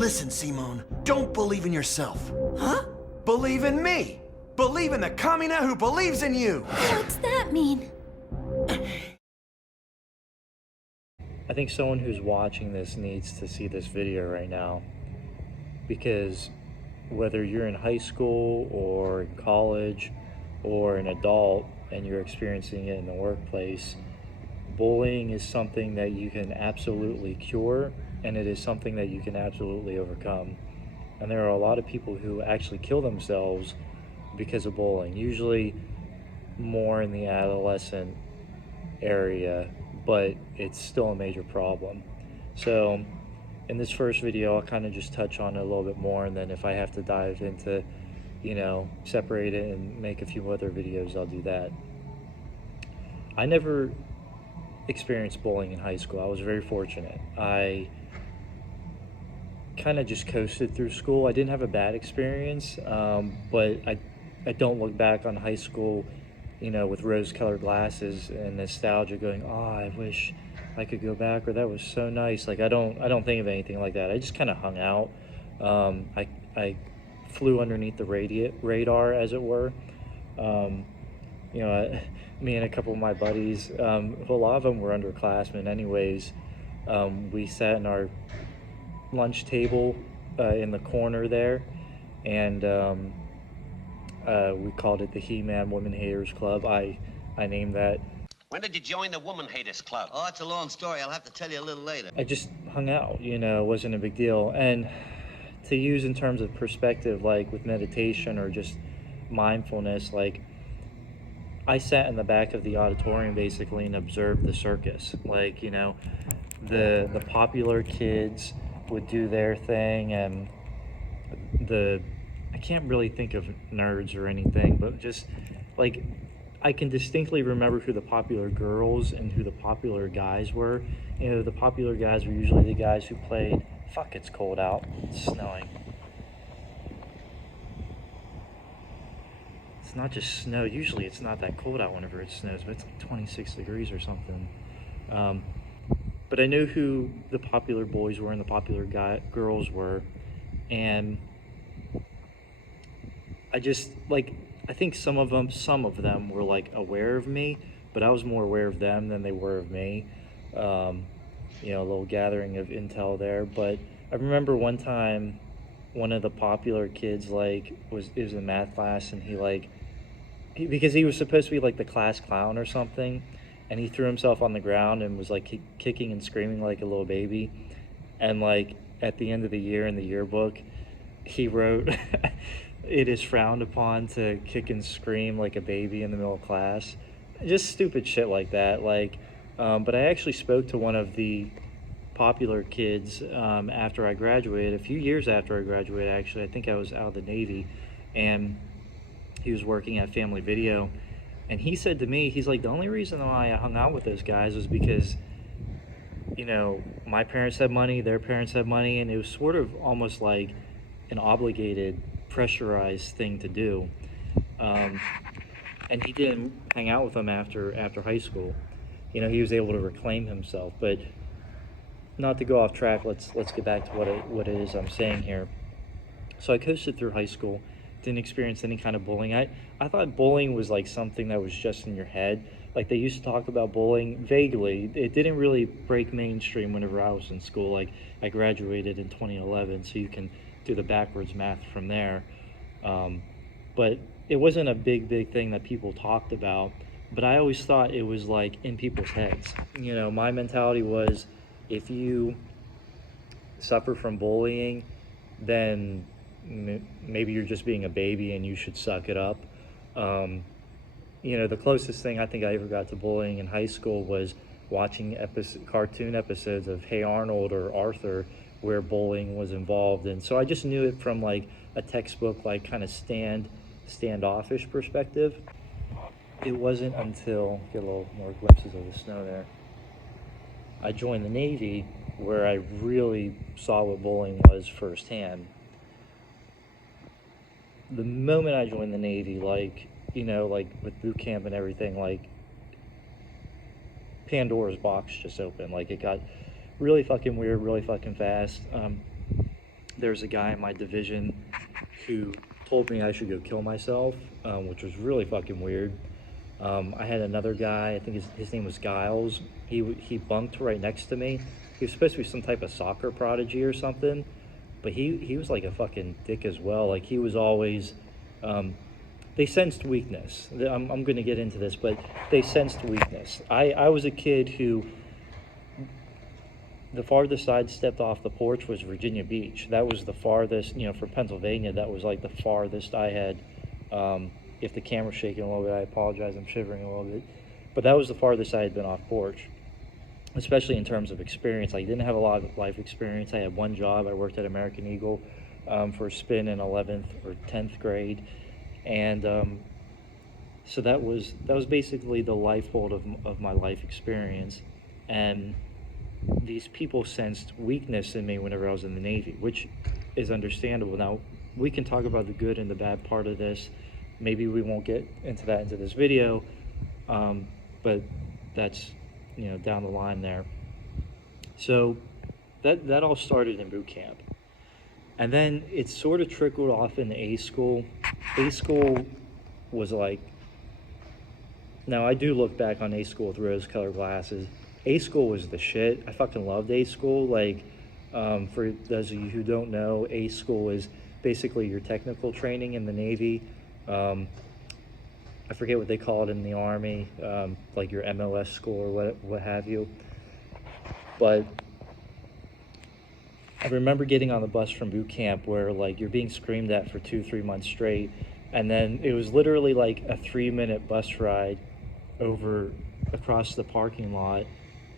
Listen, Simone, don't believe in yourself. Huh? Believe in me! Believe in the Kamina who believes in you! What's that mean? I think someone who's watching this needs to see this video right now, because whether you're in high school or in college or an adult and you're experiencing it in the workplace, bullying is something that you can absolutely cure, and it is something that you can absolutely overcome. And there are a lot of people who actually kill themselves because of bullying, usually more in the adolescent area, but it's still a major problem. So in this first video, I'll kind of just touch on it a little bit more, and then if I have to dive into, separate it and make a few other videos, I'll do that. I never experienced bullying in high school. I was very fortunate. I kind of just coasted through school. I didn't have a bad experience, but I don't look back on high school, with rose-colored glasses and nostalgia, going, "Oh, I wish I could go back," or "That was so nice." Like I don't think of anything like that. I just kind of hung out. I flew underneath the radar, as it were. Me and a couple of my buddies, a lot of them were underclassmen anyways. We sat in our lunch table in the corner there, and we called it the He-Man Women Haters Club. I named that. When did you join the Woman Haters Club? Oh, it's a long story. I'll have to tell you a little later. I just hung out, it wasn't a big deal. And to use in terms of perspective, like with meditation or just mindfulness, like I sat in the back of the auditorium basically and observed the circus. Like, the popular kids would do their thing, and I can't really think of nerds or anything, but just like I can distinctly remember who the popular girls and who the popular guys were. The popular guys were usually the guys who played, fuck, it's cold out, it's snowing. It's not just snow. Usually it's not that cold out whenever it snows, but it's like 26 degrees or something. But I knew who the popular boys were and the popular girls were. And I just, I think some of them were like aware of me, but I was more aware of them than they were of me. A little gathering of intel there. But I remember one time, one of the popular kids, it was in math class, and because he was supposed to be like the class clown or something, and he threw himself on the ground and was like kicking and screaming like a little baby. And at the end of the year in the yearbook, he wrote, "It is frowned upon to kick and scream like a baby in the middle of class." Just stupid shit like that. But I actually spoke to one of the popular kids after I graduated, a few years after I graduated, actually. I think I was out of the Navy, and he was working at Family Video, and he said to me, he's like, the only reason why I hung out with those guys was because, my parents had money, their parents had money, and it was sort of almost like an obligated, pressurized thing to do. And he didn't hang out with them after high school. He was able to reclaim himself. But not to go off track, let's get back to what it is I'm saying here. So I coasted through high school, didn't experience any kind of bullying. I thought bullying was like something that was just in your head. Like they used to talk about bullying vaguely. It didn't really break mainstream whenever I was in school. Like I graduated in 2011, so you can do the backwards math from there. But it wasn't a big thing that people talked about. But I always thought it was like in people's heads. My mentality was, if you suffer from bullying, then maybe you're just being a baby and you should suck it up. The closest thing I think I ever got to bullying in high school was watching cartoon episodes of Hey Arnold or Arthur, where bullying was involved. And so I just knew it from like a textbook, like kind of standoffish perspective. It wasn't until, get a little more glimpses of the snow there, I joined the Navy, where I really saw what bullying was firsthand. The moment I joined the Navy, with boot camp and everything, Pandora's box just opened. It got really fucking weird, really fucking fast. there's a guy in my division who told me I should go kill myself, which was really fucking weird. I had another guy, I think his name was Giles. He bunked right next to me. He was supposed to be some type of soccer prodigy or something, but he was like a fucking dick as well. Like he was always, they sensed weakness. I'm going to get into this, but they sensed weakness. I was a kid who, the farthest I'd stepped off the porch was Virginia Beach. That was the farthest, from Pennsylvania, that was like the farthest I had. If the camera's shaking a little bit, I apologize, I'm shivering a little bit. But that was the farthest I had been off porch, especially in terms of experience. I didn't have a lot of life experience. I had one job. I worked at American Eagle for a spin in 11th or 10th grade. And so that was basically the lifeboat of my life experience. And these people sensed weakness in me whenever I was in the Navy, which is understandable. Now, we can talk about the good and the bad part of this. Maybe we won't get into that into this video, but that's, down the line there. So that all started in boot camp. And then it sort of trickled off into A school. A school was like, now I do look back on A school with rose-colored glasses. A school was the shit. I fucking loved A school. Like, for those of you who don't know, A school is basically your technical training in the Navy. I forget what they call it in the Army, like your MOS school or what have you. But I remember getting on the bus from boot camp where like you're being screamed at for 2-3 months straight, and then it was literally like a 3-minute bus ride across the parking lot,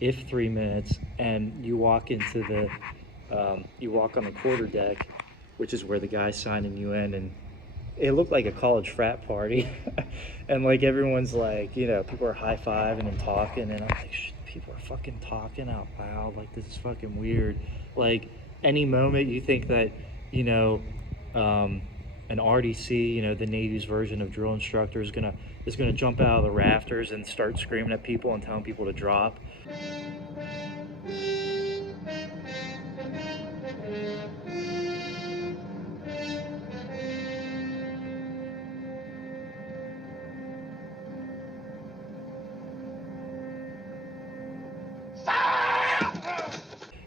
if 3 minutes, and you walk into you walk on the quarterdeck, which is where the guy's signing you in, and it looked like a college frat party. And like everyone's like, people are high-fiving and talking, and I'm like, shit, people are fucking talking out loud, like this is fucking weird. Like any moment you think that, an RDC, the Navy's version of drill instructor is gonna jump out of the rafters and start screaming at people and telling people to drop.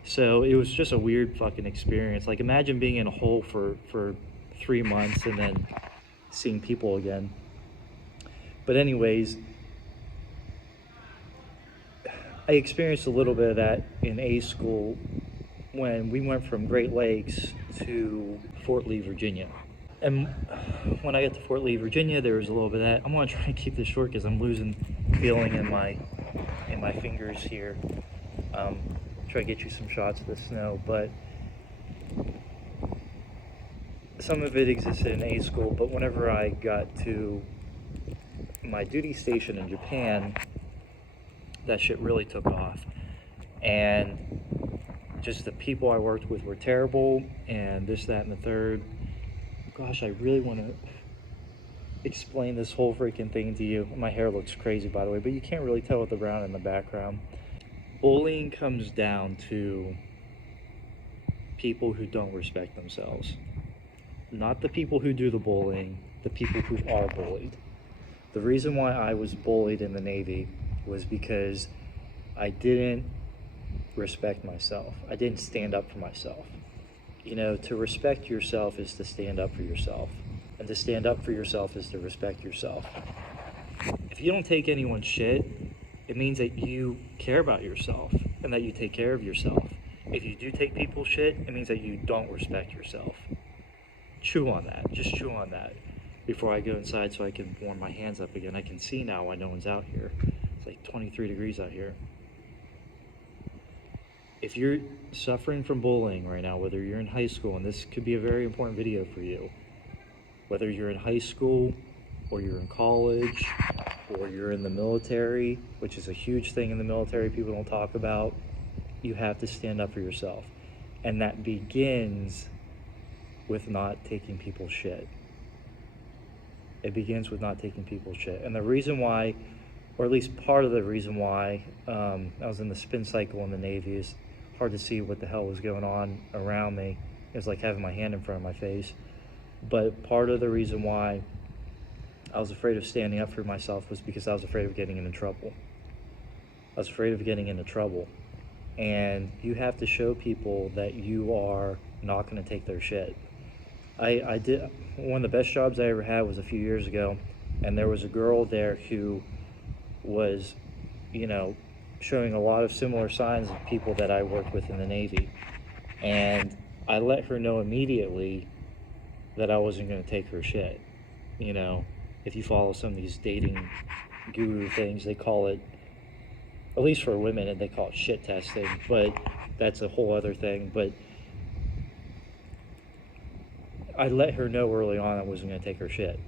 So it was just a weird fucking experience. Like imagine being in a hole for 3 months and then seeing people again. But anyways, I experienced a little bit of that in A school when we went from Great Lakes to Fort Lee, Virginia. And when I got to Fort Lee, Virginia, there was a little bit of that. I'm gonna try and keep this short because I'm losing feeling in my fingers here. Try to get you some shots of the snow, but some of it existed in A school. But whenever I got to my duty station in Japan, that shit really took off. And just the people I worked with were terrible, and this, that, and the third. Gosh, I really want to explain this whole freaking thing to you. My hair looks crazy, by the way, but you can't really tell with the brown in the background. Bullying comes down to people who don't respect themselves. Not the people who do the bullying, the people who are bullied. The reason why I was bullied in the Navy was because I didn't respect myself. I didn't stand up for myself. To respect yourself is to stand up for yourself. And to stand up for yourself is to respect yourself. If you don't take anyone's shit, it means that you care about yourself and that you take care of yourself. If you do take people's shit, it means that you don't respect yourself. Chew on that. Just chew on that before I go inside so I can warm my hands up again. I can see now why no one's out here. It's like 23 degrees out here. If you're suffering from bullying right now, whether you're in high school, and this could be a very important video for you, whether you're in high school or you're in college or you're in the military, which is a huge thing in the military people don't talk about, you have to stand up for yourself. And that begins with not taking people's shit. It begins with not taking people's shit. And the reason why, or at least part of the reason why, I was in the spin cycle in the Navy, is hard to see what the hell was going on around me. It's like having my hand in front of my face. But part of the reason why I was afraid of standing up for myself was because I was afraid of getting into trouble. I was afraid of getting into trouble. And you have to show people that you are not going to take their shit. I did, one of the best jobs I ever had was a few years ago, and there was a girl there who was, you know, showing a lot of similar signs of people that I worked with in the Navy. And I let her know immediately that I wasn't going to take her shit. You know, if you follow some of these dating guru things, they call it, at least for women, and they call it shit testing, but that's a whole other thing. But I let her know early on I wasn't going to take her shit.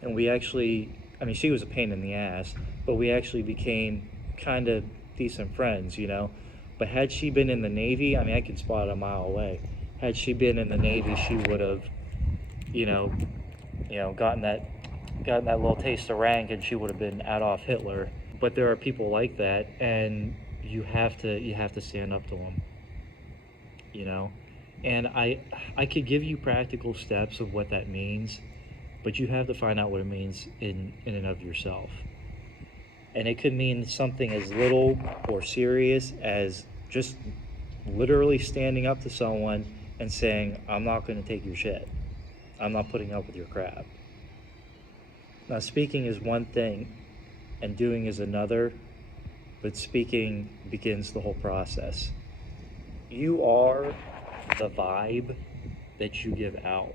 And we actually, I mean, she was a pain in the ass, but we actually became kind of decent friends, you know. But had she been in the Navy, I mean, I could spot a mile away. Had she been in the Navy, she would have, you know, gotten that little taste of rank, and she would have been Adolf Hitler. But there are people like that, and you have to stand up to them, you know. And I could give you practical steps of what that means, but you have to find out what it means in and of yourself. And it could mean something as little or serious as just literally standing up to someone and saying, I'm not going to take your shit. I'm not putting up with your crap. Now, speaking is one thing and doing is another, but speaking begins the whole process. You are the vibe that you give out.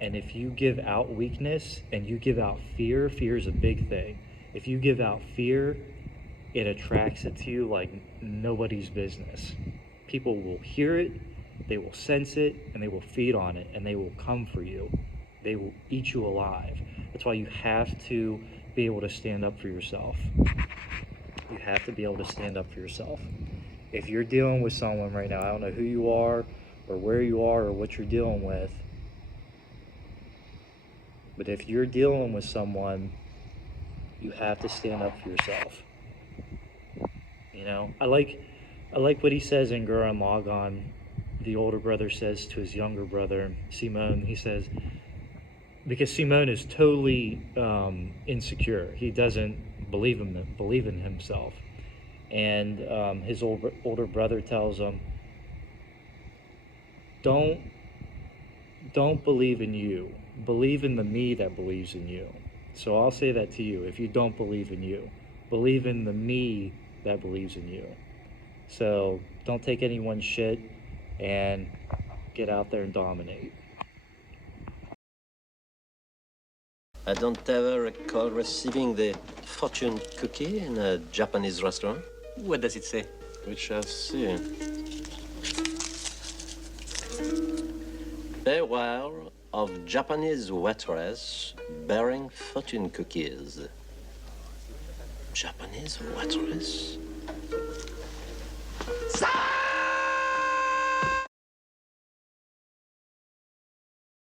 And if you give out weakness and you give out fear, fear is a big thing. If you give out fear, it attracts it to you like nobody's business. People will hear it, they will sense it, and they will feed on it, and they will come for you. They will eat you alive. That's why you have to be able to stand up for yourself. You have to be able to stand up for yourself. If you're dealing with someone right now, I don't know who you are or where you are or what you're dealing with, but if you're dealing with someone, you have to stand up for yourself. You know, I like what he says in Gurren Lagann. The older brother says to his younger brother, Simone, he says, because Simone is totally insecure. He doesn't believe in himself. And his older brother tells him, don't believe in you. Believe in the me that believes in you. So I'll say that to you. If you don't believe in you, believe in the me that believes in you. So don't take anyone's shit and get out there and dominate. I don't ever recall receiving the fortune cookie in a Japanese restaurant. What does it say? We shall see. Beware of Japanese waitress bearing fortune cookies. Japanese waitress?